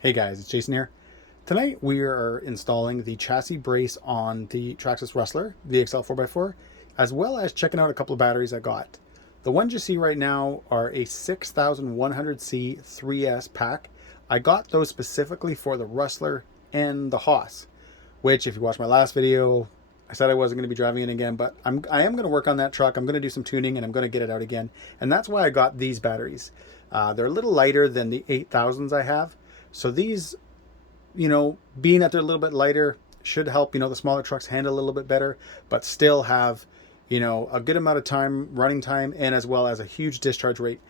Hey guys, it's Jason here. Tonight we are installing the chassis brace on the Traxxas Rustler VXL 4x4, as well as checking out a couple of batteries I got. The ones you see right now are a 6100C 3S pack. I got those specifically for the Rustler and the Haas, which if you watched my last video, I said I wasn't going to be driving it again, but I am going to work on that truck. I'm going to do some tuning and I'm going to get it out again. And that's why I got these batteries. They're a little lighter than the 8000s I have. So these, being that they're a little bit lighter should help, the smaller trucks handle a little bit better, but still have, a good amount of time, running time, and as well as a huge discharge rate.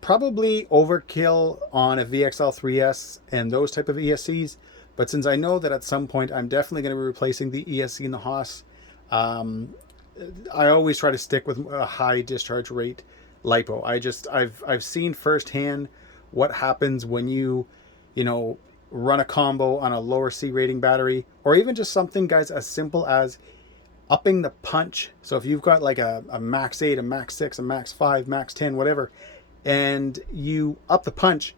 Probably overkill on a VXL 3S and those type of ESCs. But since I know that at some point I'm definitely going to be replacing the ESC and the Haas, I always try to stick with a high discharge rate lipo. I've seen firsthand what happens when you run a combo on a lower C rating battery, or even just something, guys, as simple as upping the punch. So if you've got like a max 8, a max 6, a max 5, max 10, whatever, and you up the punch,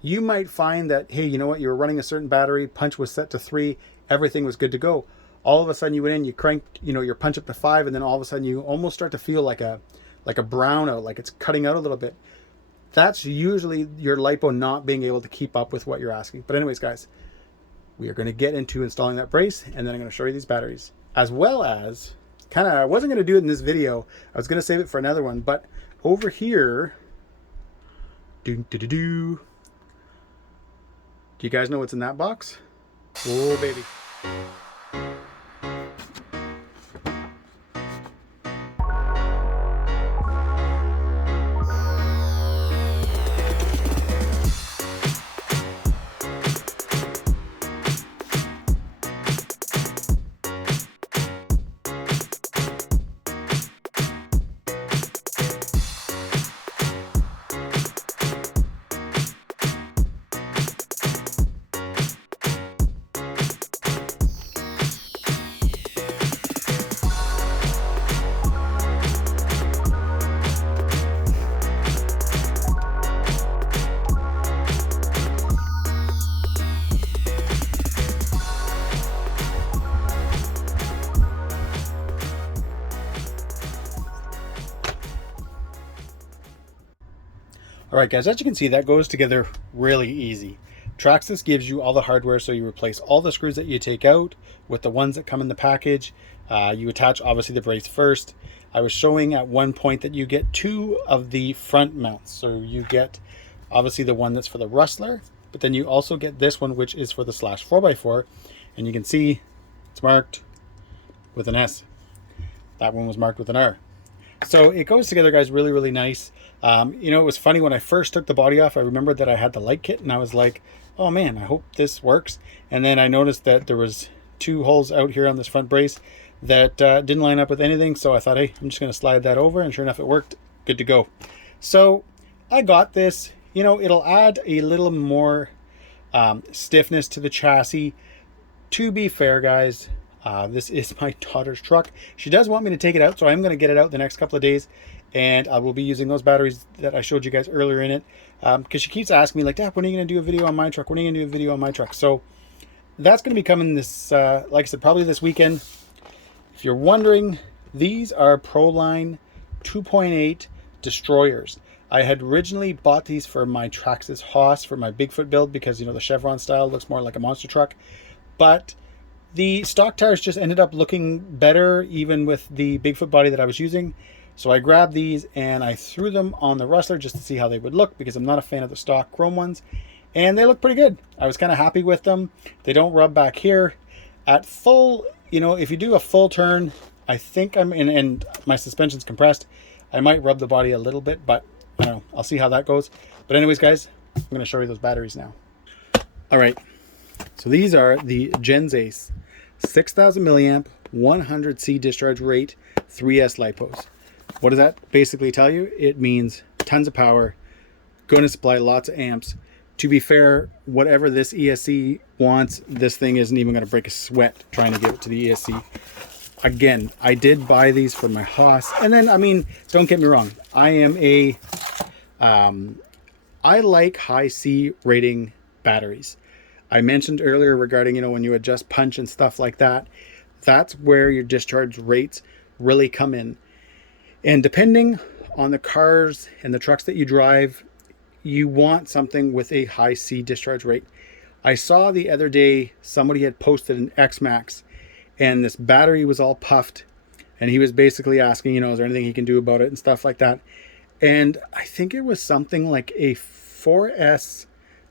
you might find that, hey, you know what, you were running a certain battery, punch was set to 3, everything was good to go. All of a sudden you went in, you cranked, your punch up to 5, and then all of a sudden you almost start to feel like a brownout, like it's cutting out a little bit. That's usually your lipo not being able to keep up with what you're asking. But anyways, guys, we are going to get into installing that brace, and then I'm going to show you these batteries. As well as, I wasn't going to do it in this video. I was going to save it for another one. But over here, do you guys know what's in that box? Oh, baby. All right, guys, as you can see, that goes together really easy. Traxxas gives you all the hardware, so you replace all the screws that you take out with the ones that come in the package. You attach, obviously, the brace first. I was showing at one point that you get 2 of the front mounts. So you get, obviously, the one that's for the Rustler, but then you also get this one, which is for the Slash 4x4. And you can see it's marked with an S. That one was marked with an R. So it goes together, guys, really, really nice. It was funny when I first took the body off. I remembered that I had the light kit, and I was like, oh man, I hope this works. And then I noticed that there was 2 holes out here on this front brace that didn't line up with anything. So I thought, hey, I'm just going to slide that over, and sure enough, it worked. Good to go. So I got this. It'll add a little more stiffness to the chassis. To be fair, guys, this is my daughter's truck. She does want me to take it out, so I'm going to get it out the next couple of days, and I will be using those batteries that I showed you guys earlier in it, because she keeps asking me, like, Dad, when are you going to do a video on my truck? When are you going to do a video on my truck? So that's going to be coming this, like I said, probably this weekend. If you're wondering, these are Proline 2.8 destroyers. I had originally bought these for my Traxxas Haas for my Bigfoot build, because, the Chevron style looks more like a monster truck. But the stock tires just ended up looking better, even with the Bigfoot body that I was using. So I grabbed these and I threw them on the Rustler just to see how they would look, because I'm not a fan of the stock chrome ones. And they look pretty good. I was kind of happy with them. They don't rub back here. At full, if you do a full turn, I think and my suspension's compressed, I might rub the body a little bit, but I don't know. I'll see how that goes. But anyways, guys, I'm going to show you those batteries now. All right. So these are the Gensace 6000 milliamp 100C discharge rate 3S lipos. What does that basically tell you? It means tons of power, going to supply lots of amps. To be fair, whatever this ESC wants, this thing isn't even going to break a sweat trying to get it to the ESC. Again, I did buy these for my Haas, and then, don't get me wrong, I like high C rating batteries. I mentioned earlier regarding, you know, when you adjust punch and stuff like that, that's where your discharge rates really come in. And depending on the cars and the trucks that you drive, you want something with a high C discharge rate. I saw the other day somebody had posted an X-maxx and this battery was all puffed, and he was basically asking, you know, is there anything he can do about it and stuff like that. And I think it was something like a 4S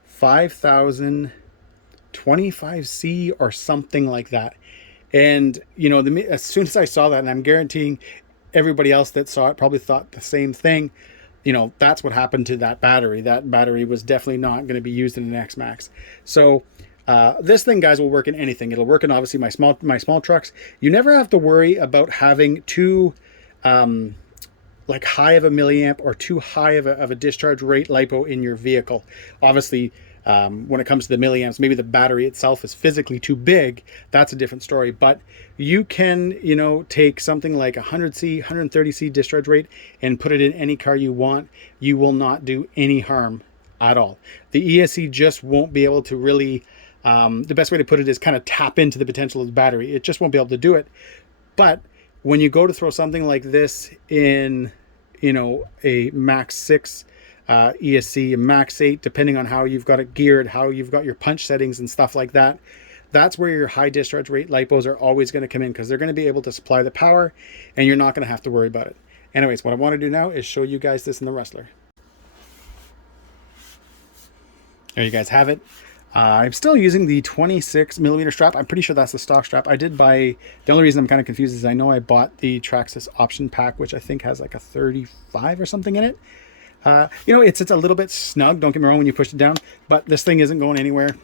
5000 25C or something like that. And you know, as soon as I saw that, and I'm guaranteeing everybody else that saw it probably thought the same thing, you know, that's what happened to that battery. That battery was definitely not going to be used in an X-maxx. So this thing, guys, will work in anything. It'll work in obviously my small trucks. You never have to worry about having too like high of a milliamp or too high of a discharge rate LiPo in your vehicle. Obviously, when it comes to the milliamps, maybe the battery itself is physically too big. That's a different story. But you can, you know, take something like 100C, 130C discharge rate and put it in any car you want. You will not do any harm at all. The ESC just won't be able to really, the best way to put it is kind of tap into the potential of the battery. It just won't be able to do it. But when you go to throw something like this in, you know, a Max 6 ESC, a Max 8, depending on how you've got it geared, how you've got your punch settings and stuff like that, that's where your high discharge rate LiPos are always going to come in, because they're going to be able to supply the power and you're not going to have to worry about it. Anyways, what I want to do now is show you guys this in the Rustler. There you guys have it. I'm still using the 26mm strap. I'm pretty sure that's the stock strap. I did buy, the only reason I'm kind of confused is I know I bought the Traxxas option pack, which I think has like a 35 or something in it. You know, it's a little bit snug, don't get me wrong, when you push it down, but this thing isn't going anywhere,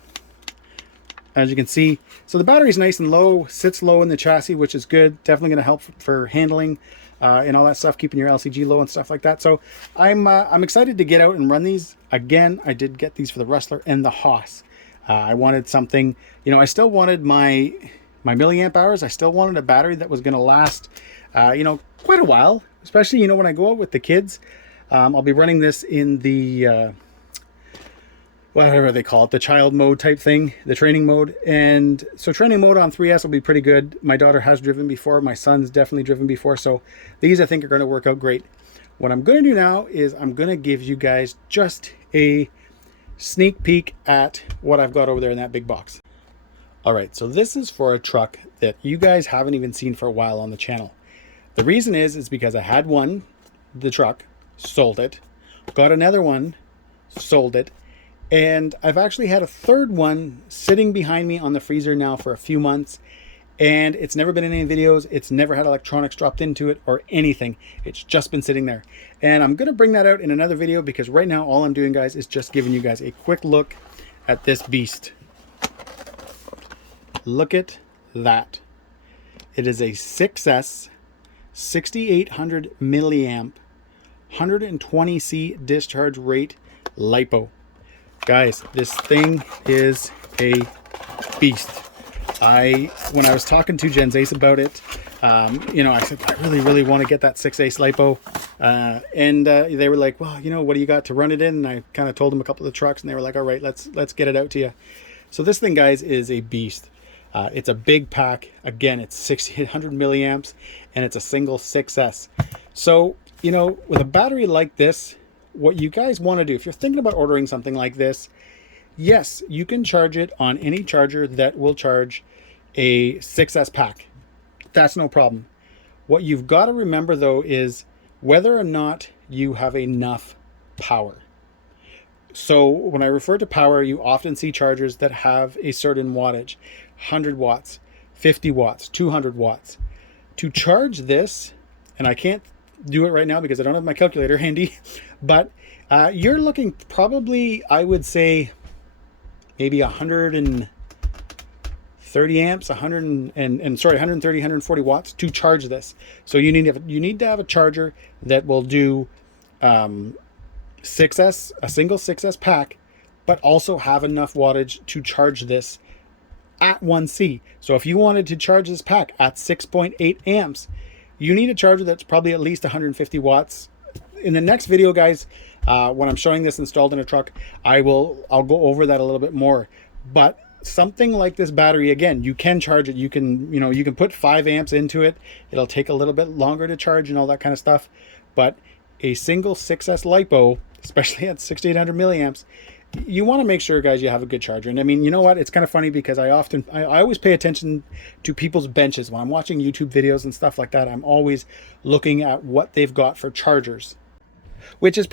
as you can see. So the battery's nice and low, sits low in the chassis, which is good. Definitely going to help for handling and all that stuff, keeping your LCG low and stuff like that. So I'm excited to get out and run these. Again, I did get these for the Rustler and the Haas. I wanted something, you know, I still wanted my milliamp hours. I still wanted a battery that was going to last, you know, quite a while, especially, you know, when I go out with the kids. I'll be running this in the, whatever they call it, the child mode type thing, the training mode. And so training mode on 3S will be pretty good. My daughter has driven before. My son's definitely driven before. So these, I think, are going to work out great. What I'm going to do now is I'm going to give you guys just a sneak peek at what I've got over there in that big box. All right, so this is for a truck that you guys haven't even seen for a while on the channel. The reason is because I had one, the truck, sold it, got another one, sold it, and I've actually had a third one sitting behind me on the freezer now for a few months, and it's never been in any videos. It's never had electronics dropped into it or anything. It's just been sitting there. And I'm going to bring that out in another video, because right now all I'm doing, guys, is just giving you guys a quick look at this beast. Look at that. It is a 6S 6800 milliamp 120C discharge rate LiPo. Guys, this thing is a beast. When I was talking to Gensace about it, you know, I said, I really want to get that 6-ace LiPo. And they were like, well, you know, what do you got to run it in? And I kind of told them a couple of the trucks, and they were like, all right, let's get it out to you. So this thing, guys, is a beast. It's a big pack. Again, it's 600 milliamps, and it's a single 6S. So, you know, with a battery like this, what you guys want to do, if you're thinking about ordering something like this, yes, you can charge it on any charger that will charge a 6S pack. That's no problem. What you've got to remember, though, is whether or not you have enough power. So when I refer to power, you often see chargers that have a certain wattage, 100 watts, 50 watts, 200 watts. To charge this, and I can't do it right now because I don't have my calculator handy, but you're looking probably, I would say, maybe 130 amps, 130, 140 watts to charge this. So you need to have a charger that will do 6S, a single 6S pack, but also have enough wattage to charge this at 1C. So if you wanted to charge this pack at 6.8 amps, you need a charger that's probably at least 150 watts. In the next video, guys, when I'm showing this installed in a truck, I'll go over that a little bit more. But something like this battery, again, you can charge it. You can, you can put 5 amps into it. It'll take a little bit longer to charge and all that kind of stuff. But a single 6S LiPo, especially at 6,800 milliamps, you want to make sure, guys, you have a good charger. And I mean, you know what? It's kind of funny because I always pay attention to people's benches when I'm watching YouTube videos and stuff like that. I'm always looking at what they've got for chargers, which is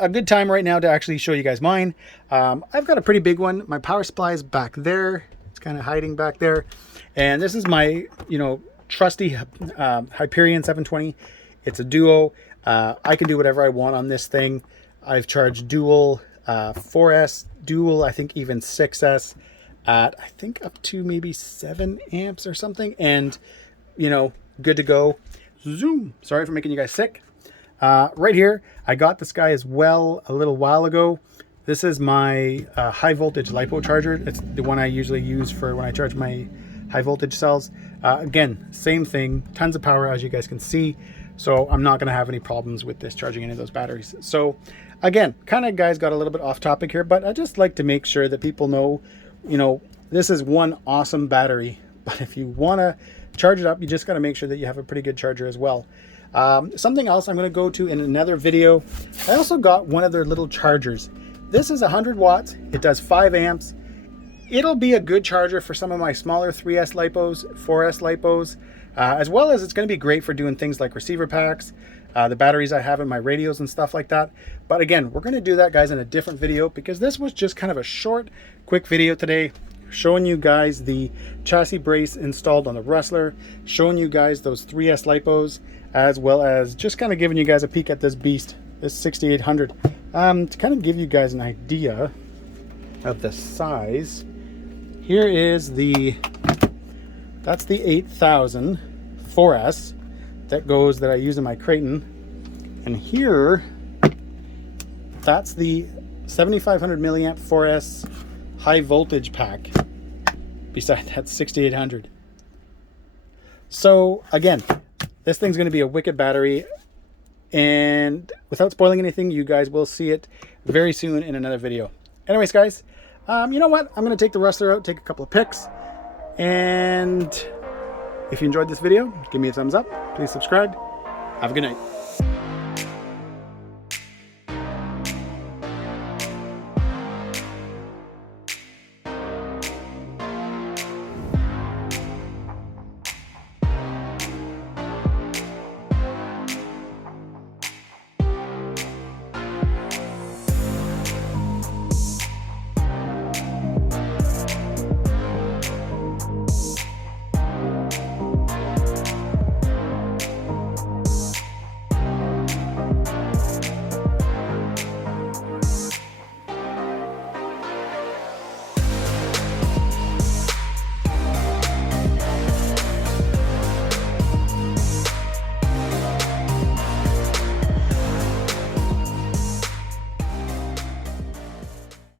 a good time right now to actually show you guys mine. I've got a pretty big one. My power supply is back there. It's kind of hiding back there. And this is my, trusty Hyperion 720. It's a duo. I can do whatever I want on this thing. I've charged dual 4S, dual, I think even 6S at, I think up to maybe 7 amps or something. And, good to go. Zoom. Sorry for making you guys sick. Right here, I got this guy as well a little while ago. This is my high voltage LiPo charger. It's the one I usually use for when I charge my high voltage cells. Again, same thing, tons of power, as you guys can see. So I'm not going to have any problems with this charging any of those batteries. So again, kind of, guys, got a little bit off topic here, but I just like to make sure that people know, this is one awesome battery. But if you want to charge it up, you just got to make sure that you have a pretty good charger as well. Something else I'm going to go to in another video. I also got one of their little chargers. This is 100 watts. It does 5 amps. It'll be a good charger for some of my smaller 3S LiPos, 4S LiPos, as well as it's going to be great for doing things like receiver packs, the batteries I have in my radios and stuff like that. But again, we're going to do that, guys, in a different video, because this was just kind of a short, quick video today, showing you guys the chassis brace installed on the Rustler, showing you guys those 3S LiPos, as well as just kind of giving you guys a peek at this beast, this 6800, to kind of give you guys an idea of the size. Here is that's the 8000 4S that I use in my Creighton, and here that's the 7500 milliamp 4S high voltage pack beside that 6800. So again, this thing's going to be a wicked battery, and without spoiling anything, you guys will see it very soon in another video. Anyways, guys, you know what? I'm going to take the Rustler out, take a couple of pics, and if you enjoyed this video, give me a thumbs up. Please subscribe. Have a good night.